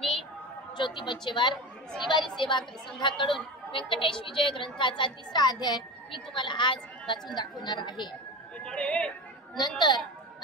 मी ज्योती बच्चेवार श्रीवारी सेवा संघाकडून व्यंकटेश विजय ग्रंथाचा 3रा अध्याय मी तुम्हाला आज वाचून दाखवणार आहे। नंतर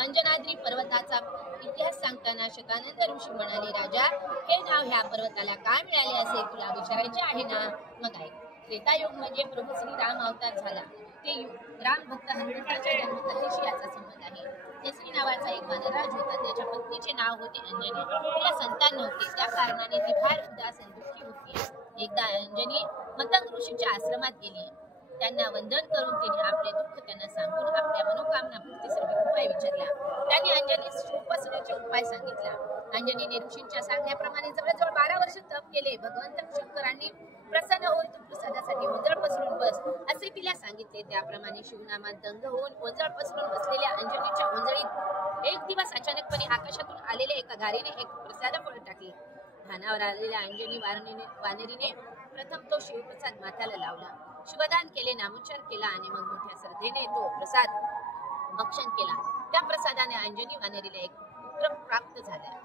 अंजनाद्री पर्वताचा इतिहास सांगताना शतानंद ऋषी म्हणाले, राजा, हे नाव ह्या पर्वताला का मिळाले असे तुला विचारायचे आहे ना? मग ऐक. त्रेतायुग म्हणजे प्रभू श्री राम अवतार झाला ते युग। राम भक्त हनुमंताच्या जन्मकथेशी याचा संबंध आहे। केसरी नावाचा एक वानरराज होता। त्याच्या पत्नीचे नाव होते अंजनी। तिला संतान नव्हते, त्या कारणाने ती फार उदास आणि दुःखी होती। एकदा अंजनी मतंग ऋषीच्या आश्रमात गेली। त्यांना वंदन करून तिने आपले दुःख त्यांना सांगून आपल्या मनोकामना पूर्तीसाठी उपाय विचारला। त्यांनी अंजनीस उपासनेचे उपाय सांगितला। अंजनीने ऋषींच्या सांगण्याप्रमाणे जवळजवळ 12 वर्ष तप केले। भगवंत शंकरांनी प्रसन्न होऊन तू प्रसादासाठी ओंजळ पसरून बस असे तिला सांगितले। त्याप्रमाणे शिवनामात दंग होऊन ओंजळ पसरून बसलेल्या अंजनीच्या ओंजळीत एक दिवस अचानकपणे आकाशातून आलेल्या एका घारीने एक प्रसाद फळ टाकले। भानावर आलेल्या अंजनी वानरीने प्रथम तो शिवप्रसाद माथ्याला लावला, शिवदान केले, नामोच्चार केला आणि मग मोठ्या श्रद्धेने तो प्रसाद भक्षण केला। त्या प्रसादाने अंजनी वानरीला एक पुत्र प्राप्त झाला।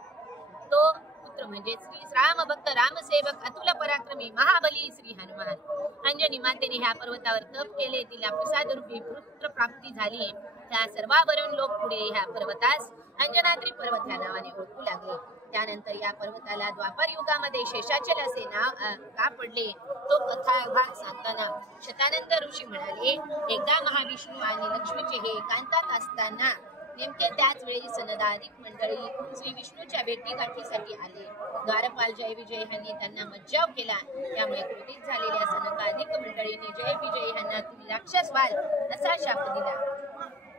तो पुत्र म्हणजे श्री राम भक्त रामसेवक अतुल पराक्रमी महाबली श्री हनुमान। अंजनी मातेने ह्या पर्वतावर तप केले, तिला प्रसादरूपी पुत्र प्राप्ती झाली। त्या सर्वावरून लोक पुढे ह्या पर्वतास अंजनाद्री पर्वत या नावाने ओळखू लागले। त्यानंतर या पर्वताला द्वापर युगामध्ये शेषाचल असे नाव का पडले तो कथा भाग सांगताना शतानंद ऋषी म्हणाले, एकदा महाविष्णू आणि लक्ष्मीचे हे एकांतात असताना नेमके त्याच वेळी सनदाधिक मंडळी श्री विष्णूच्या भेटीगाठीसाठी आले। द्वारपाल जय विजय यांनी त्यांना मज्जाव केला। त्यामुळे क्रोधित झालेल्या सनकाधिक मंडळींनी जय विजय यांना तुम्ही राक्षस व्हाल असा शाप दिला।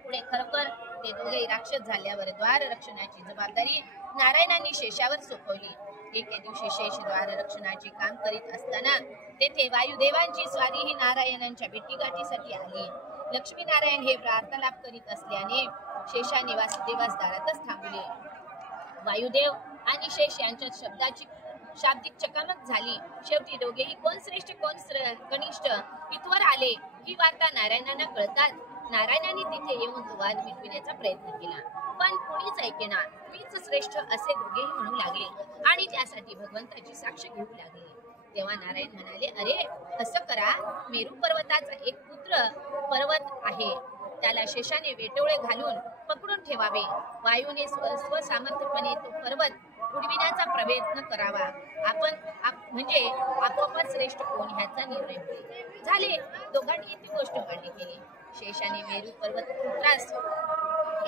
पुढे खरोखर ते दोघे राक्षस झाल्यावर द्वार रक्षणाची जबाबदारी नारायणांनी शेषावर सोपवली। एके दिवशी शेष द्वार रक्षणाचे काम करीत असताना तेथे वायुदेवांची स्वारी ही नारायणांच्या भेटीगाठीसाठी आली। लक्ष्मी नारायण हे वार्तालाप करीत असल्याने शेषाने वासुदेवास दारातच थांबले। वायुदेव आणि शेष यांच्या शाब्दिक चकामक झाली। शेवटी दोघेही कोण श्रेष्ठ कोण कनिष्ठ इथवर आले ही वार्ता नारायणांना कळतात नारायणांनी तिथे येऊन तो वाद मिटविण्याचा प्रयत्न केला, पण कोणीच ऐकेना। मीच श्रेष्ठ असे दोघेही म्हणू लागले आणि त्यासाठी भगवंताची साक्ष घेऊ लागले। तेव्हा नारायण म्हणाले, अरे असं करा, मेरू पर्वताचा एक पुत्र पर्वत आहे, त्याला शेषाने वेटोळे घालून पकडून ठेवावे। वायूने स्वसामर्थ्यपणे तो पर्वत उडविण्याचा प्रयत्न करावा। आपण म्हणजे आपोआपच श्रेष्ठ कोण ह्याचा निर्णय होईल। झाले, दोघांनी ती गोष्ट मान्य केली। शेषाने मेरू पर्वत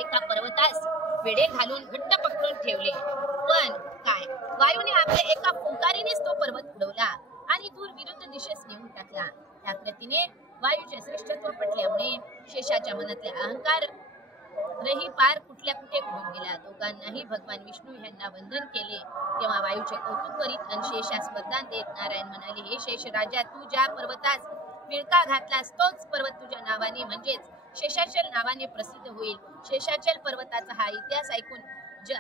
एका पर्वतास वेडे घालून घट्ट पकडून ठेवले, पण काय, वायूने आपल्या एका फुंकारीनेच तो पर्वत उडवला आणि दूर विरुद्ध दिशेस नेऊन टाकला। त्या कृतीने वायूचे श्रेष्ठत्व पटल्यामुळे शेषाच्या मनातले अहंकार रही पार कुठल्या कुठे उडून गेला। दोघांनाही भगवान विष्णू यांना वंदन केले। तेव्हा वायूचे कौतुक करीत आणि शेषास वरदान देत नारायण म्हणाले, हे शेष राजा, तू ज्या पर्वतास विळखा घातलास तोच पर्वत तुझ्या नावाने म्हणजेच शेषाचल नावाने प्रसिद्ध होईल। शेषाचल पर्वताचा हा इतिहास ऐकून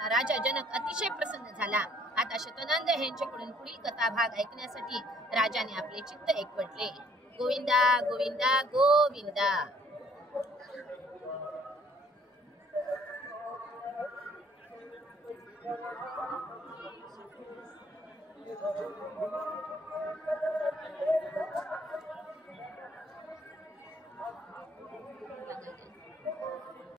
राजा जनक अतिशय प्रसन्न झाला। आता शतानंद यांच्याकडून पुढील कथा भाग ऐकण्यासाठी राजाने आपले चित्त एकवटले। गोविंदा गोविंदा गोविंदा।